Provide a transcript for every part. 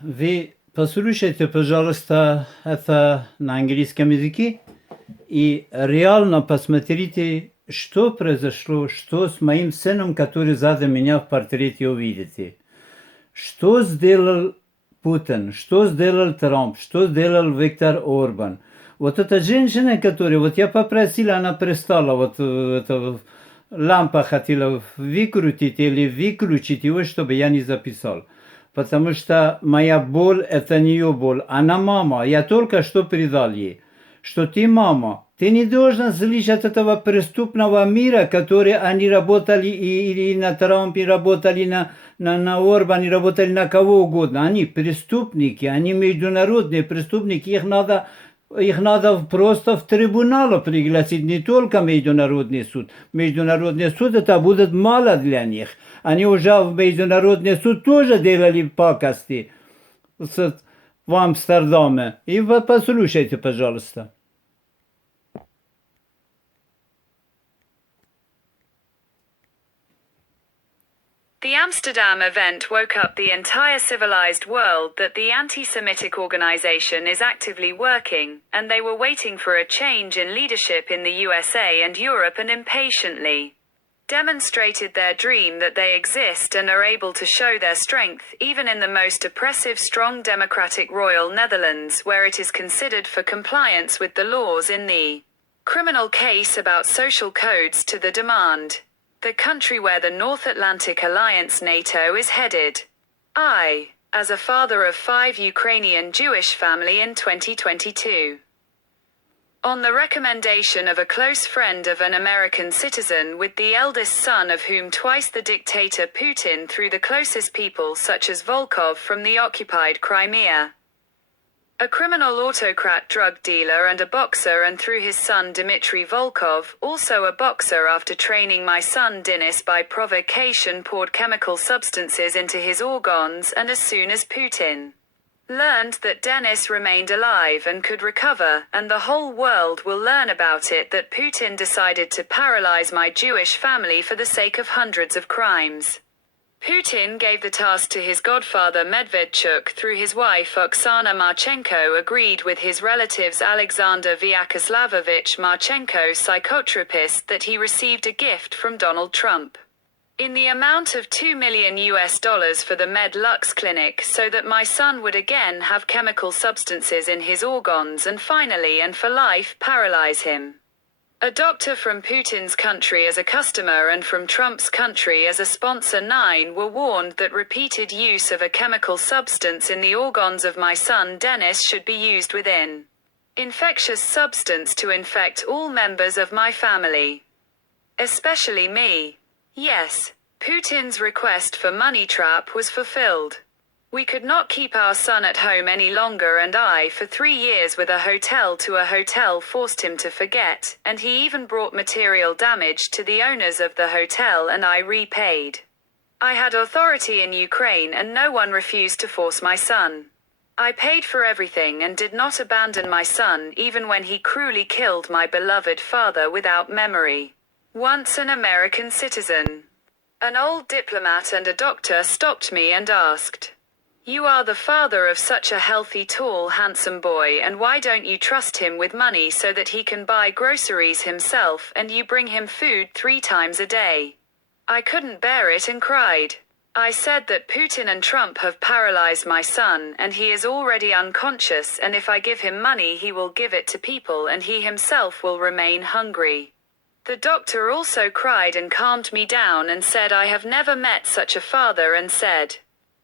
Вы послушайте, пожалуйста, это на английском языке и реально посмотрите, что произошло, что с моим сыном, который сзади меня в портрете увидите. Что сделал Путин, что сделал Трамп, что сделал Виктор Орбан. Вот эта женщина, которая, вот я попросил, она пристала, вот эта лампа хотела выкрутить или выключить его, чтобы я не записал. Потому что моя боль, это не ее боль. Она мама, я только что передал ей, что ты мама, ты не должна слышать этого преступного мира, который они работали и на Трампе, работали на Орбане, работали на кого угодно. Они преступники, они международные преступники, их надо просто в трибунал пригласить, не только Международный суд. Международный суд это будет мало для них. Они уже в Международный суд тоже делали пакости в Амстердаме. И вы послушайте, пожалуйста. The Amsterdam event woke up the entire civilized world that the anti-Semitic organization is actively working, and they were waiting for a change in leadership in the USA and Europe and impatiently demonstrated their dream that they exist and are able to show their strength even in the most oppressive strong democratic Royal Netherlands where it is considered for compliance with the laws in the criminal case about social codes to the demand. The country where the North Atlantic Alliance NATO is headed. I, as a father of 5 Ukrainian Jewish family in 2022. On the recommendation of a close friend of an American citizen with the eldest son of whom twice the dictator Putin through the closest people such as Volkov from the occupied Crimea. A criminal autocrat drug dealer and a boxer and through his son Dmitry Volkov, also a boxer after training my son Denis by provocation poured chemical substances into his organs and as soon as Putin learned that Denis remained alive and could recover, and the whole world will learn about it that Putin decided to paralyze my Jewish family for the sake of hundreds of crimes. Putin gave the task to his godfather Medvedchuk through his wife Oksana Marchenko agreed with his relatives Alexander Vyakoslavovich Marchenko psychotherapist that he received a gift from Donald Trump in the amount of $2 million for the Med Lux clinic so that my son would again have chemical substances in his organs and finally and for life paralyze him. A doctor from Putin's country as a customer and from Trump's country as a sponsor 9 were warned that repeated use of a chemical substance in the organs of my son Denis should be used within infectious substance to infect all members of my family. Especially me. Yes, Putin's request for money trap was fulfilled. We could not keep our son at home any longer and I for 3 years with a hotel to a hotel forced him to forget, and he even brought material damage to the owners of the hotel and I repaid. I had authority in Ukraine and no one refused to force my son. I paid for everything and did not abandon my son even when he cruelly killed my beloved father without memory. Once an American citizen, an old diplomat and a doctor stopped me and asked, "You are the father of such a healthy, tall, handsome boy and why don't you trust him with money so that he can buy groceries himself and you bring him food 3 times a day?" I couldn't bear it and cried. I said that Putin and Trump have paralyzed my son and he is already unconscious and if I give him money he will give it to people and he himself will remain hungry. The doctor also cried and calmed me down and said I have never met such a father and said,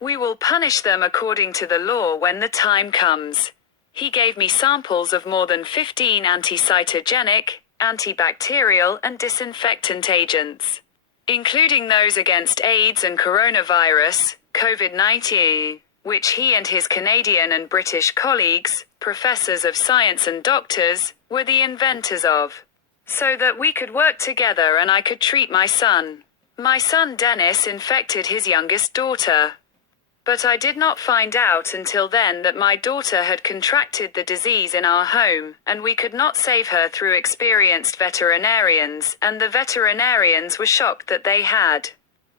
"We will punish them according to the law when the time comes." He gave me samples of more than 15 anti-cytogenic, antibacterial and disinfectant agents, including those against AIDS and coronavirus, COVID-19, which he and his Canadian and British colleagues, professors of science and doctors, were the inventors of, so that we could work together and I could treat my son. My son Denis infected his youngest daughter. But I did not find out until then that my daughter had contracted the disease in our home, and we could not save her through experienced veterinarians, and the veterinarians were shocked that they had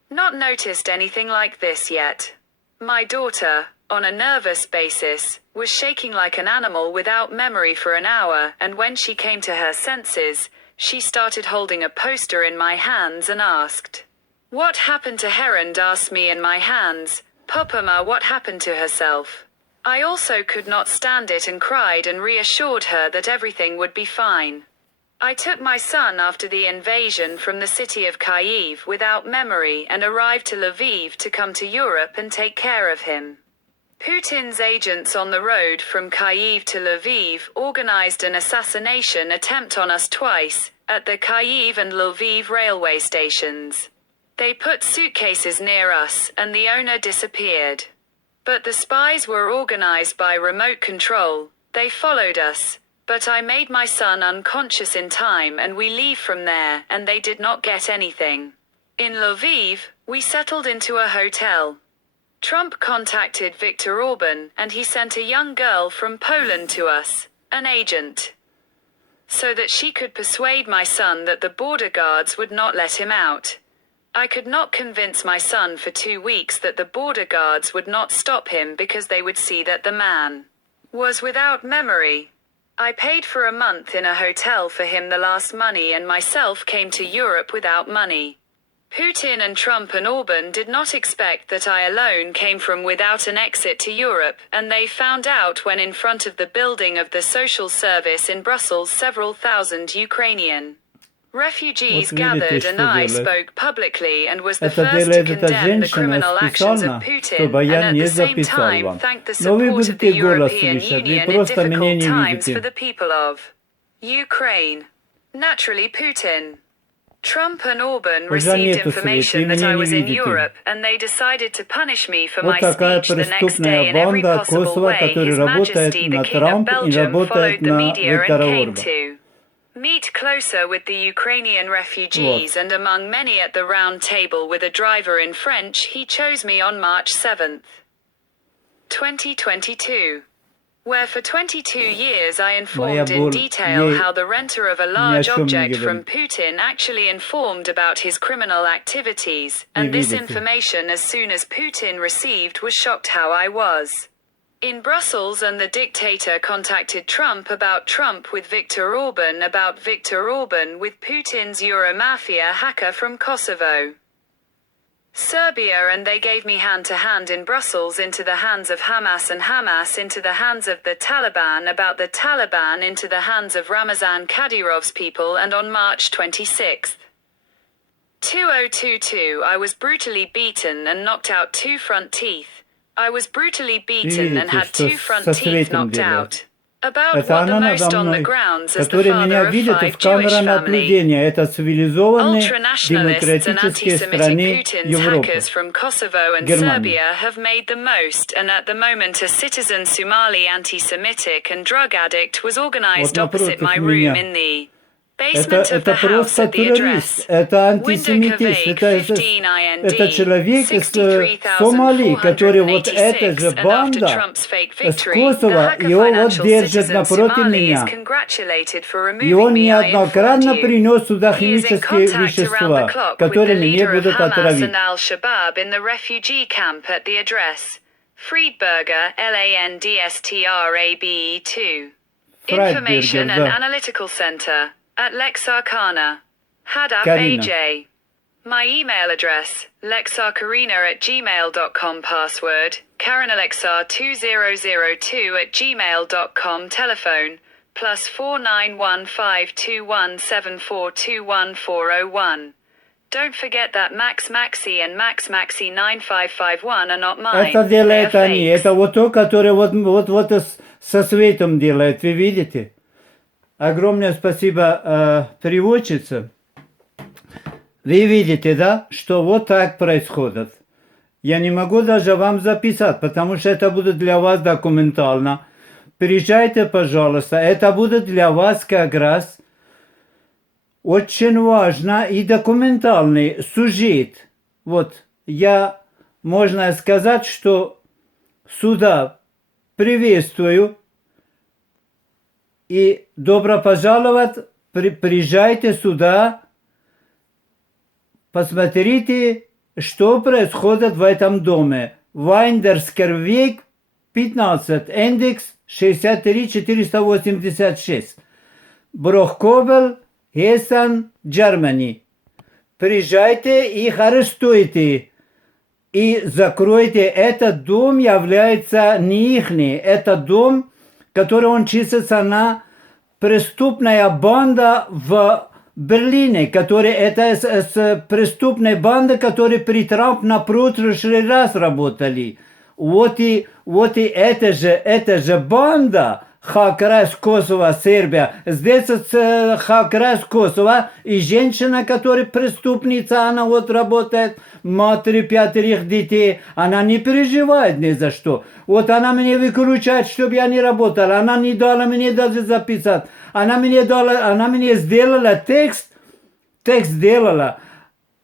not noticed anything like this yet. My daughter, on a nervous basis, was shaking like an animal without memory for an hour, and when she came to her senses, she started holding a poster in my hands and asked, "What happened to Herond?" asked me in my hands, "Papa Ma, what happened to herself?" I also could not stand it and cried and reassured her that everything would be fine. I took my son after the invasion from the city of Kyiv without memory and arrived to Lviv to come to Europe and take care of him. Putin's agents on the road from Kyiv to Lviv organized an assassination attempt on us twice, at the Kyiv and Lviv railway stations. They put suitcases near us, and the owner disappeared. But the spies were organized by remote control. They followed us, but I made my son unconscious in time and we leave from there, and they did not get anything. In Lviv, we settled into a hotel. Trump contacted Viktor Orban, and he sent a young girl from Poland to us, an agent, so that she could persuade my son that the border guards would not let him out. I could not convince my son for 2 weeks that the border guards would not stop him because they would see that the man was without memory. I paid for a month in a hotel for him the last money and myself came to Europe without money. Putin and Trump and Orban did not expect that I alone came from without an exit to Europe, and they found out when in front of the building of the social service in Brussels several thousand Ukrainian refugees gathered, and I spoke publicly and was the first to condemn the criminal actions of Putin and at the same time thank the support of the European Union in difficult times for the people of Ukraine. Naturally, Putin, Trump and Orban received information that I was in Europe, and they decided to punish me for my speech the next day in every possible way. His Majesty the King of Belgium followed the media and came to meet closer with the Ukrainian refugees, and among many at the round table with a driver in French, he chose me on March 7, 2022. Where for 22 years I informed in detail how the renter of a large object from Putin actually informed about his criminal activities, and this information as soon as Putin received was shocked how I was in Brussels, and the dictator contacted Trump about Trump with Viktor Orban about Viktor Orban with Putin's Euromafia hacker from Kosovo, Serbia, and they gave me hand-to-hand in Brussels into the hands of Hamas, and Hamas into the hands of the Taliban, about the Taliban into the hands of Ramazan Kadyrov's people, and on March 26, 2022 I was brutally beaten and knocked out 2 front teeth. I was brutally beaten and had 2 front teeth knocked out. About what the most on the grounds as the father of 5 Jewish families. Ultranationalists and anti-Semitic Putin's hackers from Kosovo and Serbia have made the most, and at the moment a citizen Somali anti-Semitic and drug addict was organized opposite my room in the basement of the house at the address. Это человек из Сомали, который вот эта же банда с Косово, его вот держит напротив меня. И он неоднократно принес сюда химические вещества, которые мне будут отравить. Friedberger, Landstrabe 2. Information and Analytical Center. At Lexarkana. Hadaf AJ. My email address, lexarkarina@gmail.com. Password, karinalexar2002@gmail.com. Telephone, +4 91521742141. Don't forget that Max Maxi and Max Maxi 9551 are not mine. Это делают они. Это вот то, которое вот со светом делает. Вы видите? Огромное спасибо, переводчица. Вы видите, да, что вот так происходит. Я не могу даже вам записать, потому что это будет для вас документально. Приезжайте, пожалуйста. Это будет для вас как раз очень важно и документальный сюжет. Вот, можно сказать, что сюда приветствую. И добро пожаловать, приезжайте сюда, посмотрите, что происходит в этом доме. Вайндерскервейк 15, индекс 63486. Брохкобел, Хесан, Германия. Приезжайте, их арестуйте и закройте. Этот дом является не ихний. Это дом, который он числится на преступная банда в Берлине, которая это с преступной банды, которые при Трамп на прошлый раз работали. Вот и это же банда, Хакрас Косово, Сербия. Здесь Хакрас Косово и женщина, которая преступница, она вот работает, матери 5 детей, она не переживает ни за что. Вот она меня выкручивает, чтобы я не работал, она не дала мне даже записать. Она мне сделала текст сделала.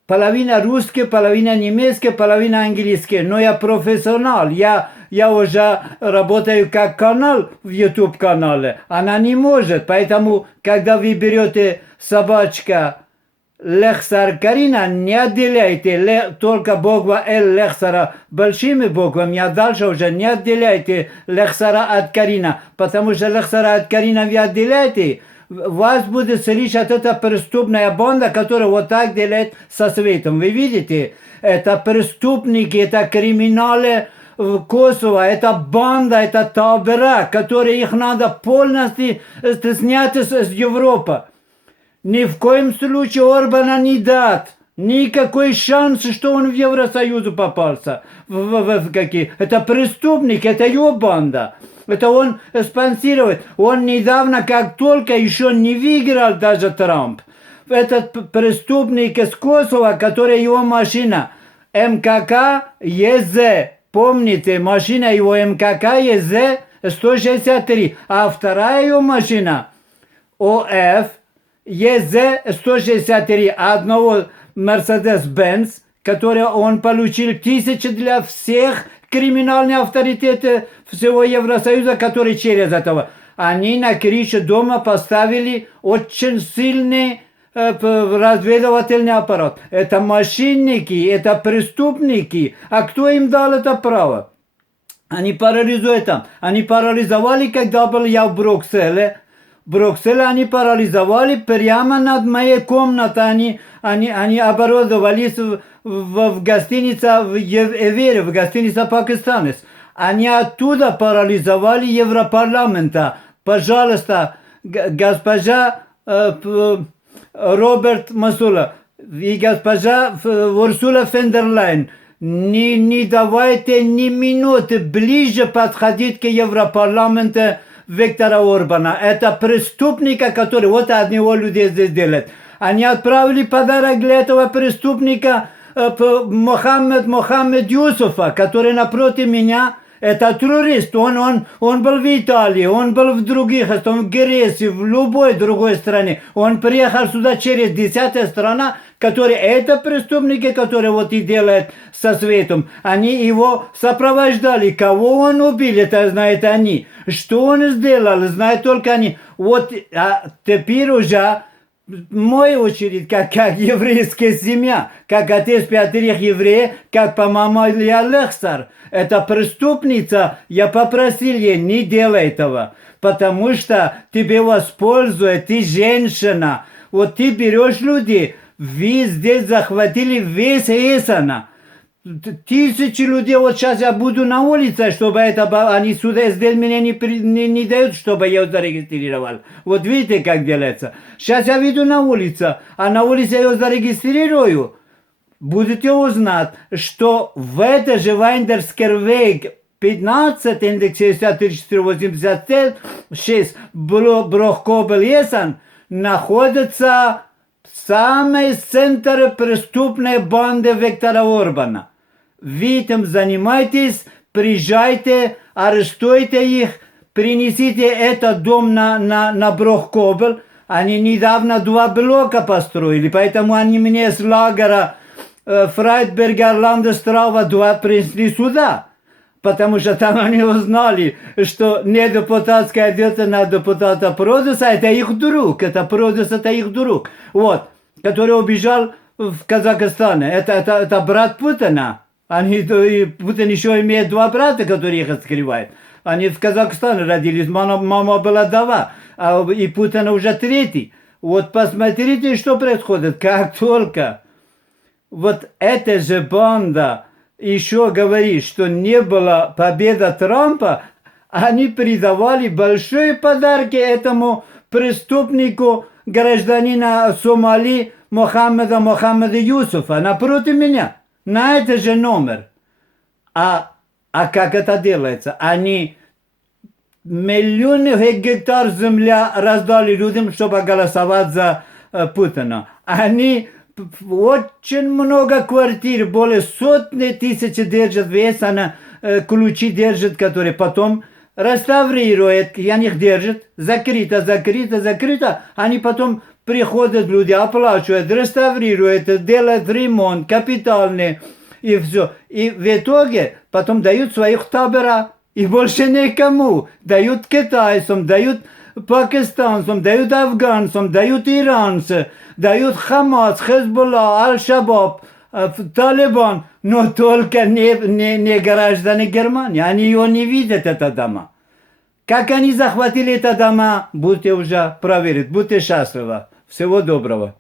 Половина русский, половина немецкий, половина английский. Но я профессионал. Я уже работаю как канал в YouTube канале. Она не может. Поэтому, когда вы берете собачка Лехсар Карина, не отделяйте только буква Л Лехсара большими буквами, а дальше уже не отделяйте Лехсара от Карина. Потому что Лехсара от Карина вы отделяете, вас будет слышать эта преступная банда, которая вот так делает со светом. Вы видите? Это преступники, это криминалы в Kosovo, это банда, это табора, которые их надо полностью снять с Европы. Ни в коем случае Орбана не дат. Никакой шанс, что он в Евросоюз попался. Это преступник, это его банда. Это он спонсирует. Он недавно, как только еще не выиграл даже Трамп. Этот преступник из Косово, который его машина МКК ЕЗ. Помните, машина его МКК ЕЗ 163. А вторая его машина ОФ ЕЗ 163. Одного Мерседес-Бенц, который он получил 1000 для всех криминальные авторитеты всего Евросоюза, которые через этого. Они на крыше дома поставили очень сильный разведывательный аппарат. Это мошенники, это преступники. А кто им дал это право? Они парализуют там. Они парализовали, когда был я в Брюсселе. В Брюсселе они парализовали прямо над моей комнатой. Они оборудовались в гостинице в Эвере, в гостинице «Пакистанец». Они оттуда парализовали Европарламента. Пожалуйста, госпожа Роберт Масула и госпожа Урсула фон дер Лейн, не давайте ни минуты ближе подходить к Европарламенту Виктора Орбана. Это преступника, который вот от него людей здесь делает. Они отправили подарок для этого преступника Мохаммед Юсуфа, который напротив меня. Это террорист. Он был в Италии, он был в других, в Греции, в любой другой стране. Он приехал сюда через 10-я страна, которые это преступники, которые вот и делают со светом. Они его сопровождали. Кого он убил, это знают они. Что он сделал, знают только они. Вот теперь уже моя очередь, как еврейская семья, как отец 5 евреев, как по маме Лехсар. Это преступница, я попросил ей, не делай этого, потому что тебе воспользует, ты женщина. Вот ты берешь людей, вы здесь захватили весь Эссена. 1000 людей, вот сейчас я буду на улице, чтобы они сюда здесь меня не дают, чтобы я зарегистрировал. Вот видите, как делается. Сейчас я выйду на улицу, а на улице я его зарегистрирую. Будете узнать, что в это же Вайндерскервейк 15, индекс 6486, Брохкобел-Есен, находится самый центр преступной банды Виктора Орбана. Вы этим занимаетесь, приезжайте, арестуйте их, принесите этот дом на Брохкобел. Они недавно 2 блока построили, поэтому они мне с лагеря Фрайдбергер Ландестрава 2 принесли сюда. Потому что там они узнали, что не депутатская идет на депутата Продуса, это их друг, это Продус, это их друг. Вот, который убежал в Казахстан. Это брат Путина. И Путин еще имеет два брата, которые их скрывают. Они в Казахстане родились, мама была вдова, и Путин уже третий. Вот посмотрите, что происходит. Как только вот эта же банда еще говорит, что не было победы Трампа, они придавали большие подарки этому преступнику, гражданина Сомали Мохаммеда Юсуфа, напротив меня, на этот же номер. А как это делается? Они миллионы гектар земля раздали людям, чтобы голосовать за Путина. Они очень много квартир, более сотни тысяч держат вес, она ключи держит, которые потом реставрирует, и они их держат, закрыто. Они потом приходят, люди оплачивают, реставрируют, делают ремонт капитальный, и все. И в итоге потом дают своих табора, и больше никому. Дают китайцам, дают пакистанцам, дают афганцам, дают иранцам, дают Хамас, Хезболла, Аль-Шабаб, Талибан, но только не граждане Германии. Они ее не видят, это дома. Как они захватили это дома, будете уже проверить. Будьте счастливы. Всего доброго.